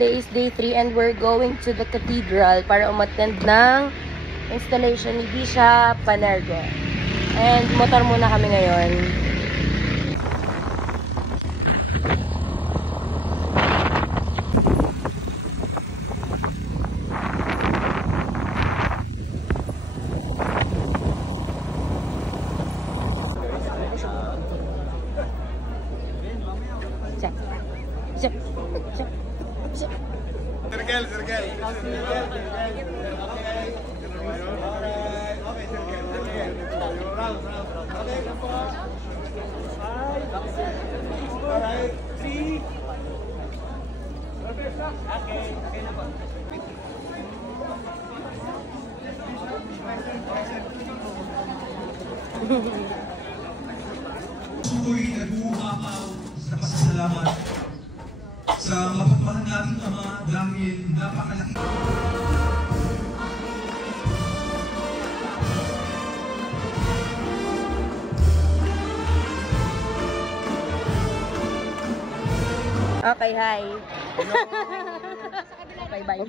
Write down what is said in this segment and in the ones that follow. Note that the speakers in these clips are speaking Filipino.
today is day 3 and we're going to the cathedral para umattend ng installation ni Bisha Panergo. And motor muna kami ngayon. Sergel. Patuloy nag-uumapaw sa pasasalamat sa mapagmahal nating Ama dahil napakalaki. Okay, hi. Okay, bye.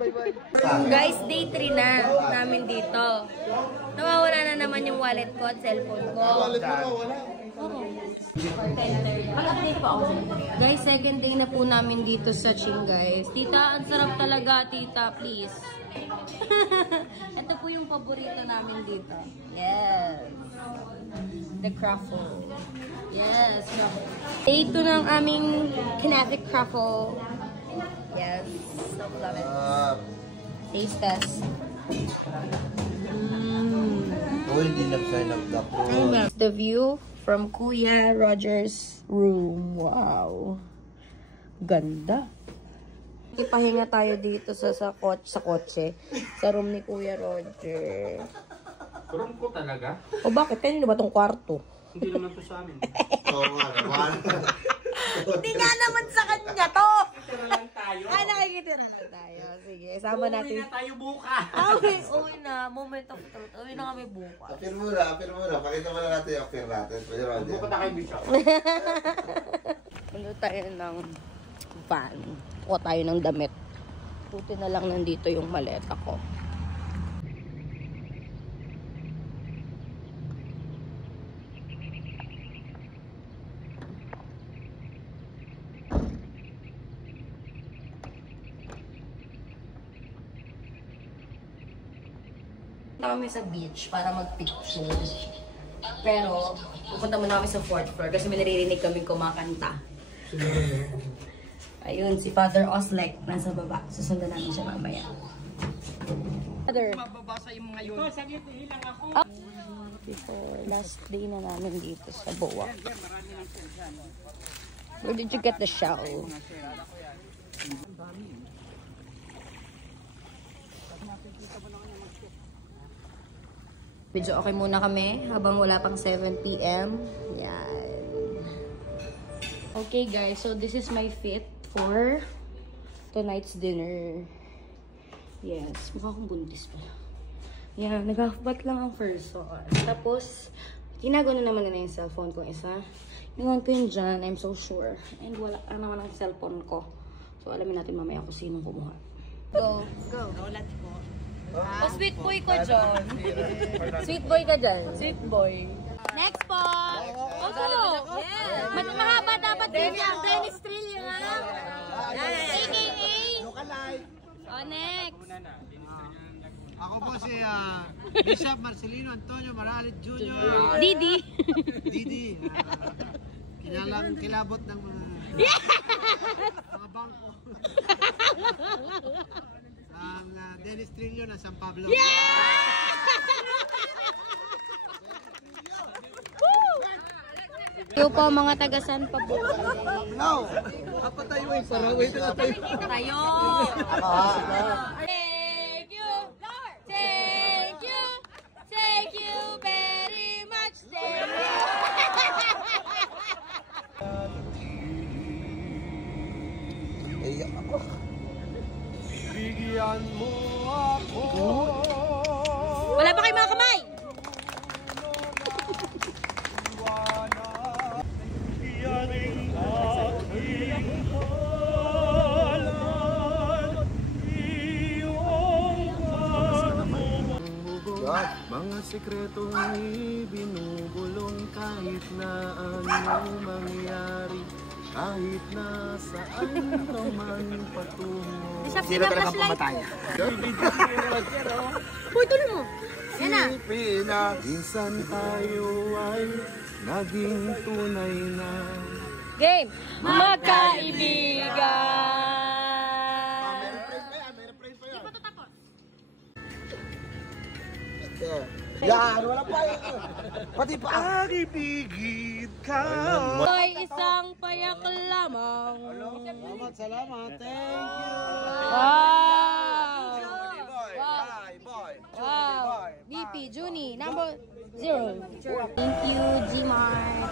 Guys, day 3 na namin dito. Nawawala na naman yung wallet ko at cellphone ko. Wallet mo wala. Mag-update po ako. Guys, second day na po namin dito sa Ching, guys. Tita, ang sarap talaga, tita. Please. Ito po yung paborito namin dito. Yes. The Craffle. Yes. Day 2 ng aming Kinetic Craffle. Yes. So love it. Taste test. Hindi nag-sign up na po. The view from Kuya Roger's room. Wow. Ganda. Ipahinga tayo dito sa kotse. Sa room ni Kuya Roger. Room ko talaga? O bakit? Kanino ba tong kwarto? Hindi naman to sa amin. Oo nga naman. Hindi nga naman sa kanya to! Tira lang tayo. Ay, nakikita na tayo. Sige, sama natin. Uwi na tayo bukas. Uwi na. Moment of truth. Uwi na kami bukas. Appear muna. Pakita mo na natin yung appear natin. Kuya Roger. Bukas na kayo, Bishop. Puno tayo ng van. Kuha tayo ng damit. Buti na lang nandito yung maleta ko. Kami sa beach para mag-picture. Pero, pupunta muna kami sa 4th floor kasi may naririnig kaming kumakanta. Ayun, si Father Oslek nasa baba. Susundan namin siya mamaya. Father. Mababasa yung mga yun. Ito, saglit, hilang ako. Before last day na namin dito sa Boa. Where did you get the shell? Medyo okay muna kami habang wala pang 7 PM. Yan. Okay guys, so this is my fit for tonight's dinner. Yes, mukha akong buntis pala. Yan, nag-half-bat lang ang person. Tapos, tinago na naman na yung cellphone ko isa. Iwan ko yun dyan, I'm so sure. And wala naman ang cellphone ko. So, alamin natin mamaya kung sinong kumuha. Go. Rolat ko. Oh, sweet boy ko dyan. Sweet boy ka dyan. Sweet boy. Next po. Opo. Yes. Mahaba dapat din yung Dennis Trillion, ha? AKA. Oh, next. Ako po si Bishop Marcelino Antonio Maralit Jr. Didi. Kinalang kilabot ng mga bangko. Ang Dennis Trillo na San Pablo. Ito po mga taga San Pablo. No! Apa tayo eh? Para wait na tayo. Tayo! Thank you! Thank you! Thank you very much! Thank you! Iyak ako. Bigyan mo ako. Wala pa kayo mga kamay! Yaring aking halan. sikretong ibinubulong kahit na ano mangyari, kahit na saan ka man patungo. Sino talaga pamatay? Uy, tuloy mo. Yan na. Minsan tayo ay naging tunay na Game. Magkaibigan. Yan, wala pa yun. Pati pa. pag-ibigid ka. Ay, isang payak lamang. Salamat. Thank you. Wow. Boy. Wow. BP, Juni, number 0. Thank you, Gmart.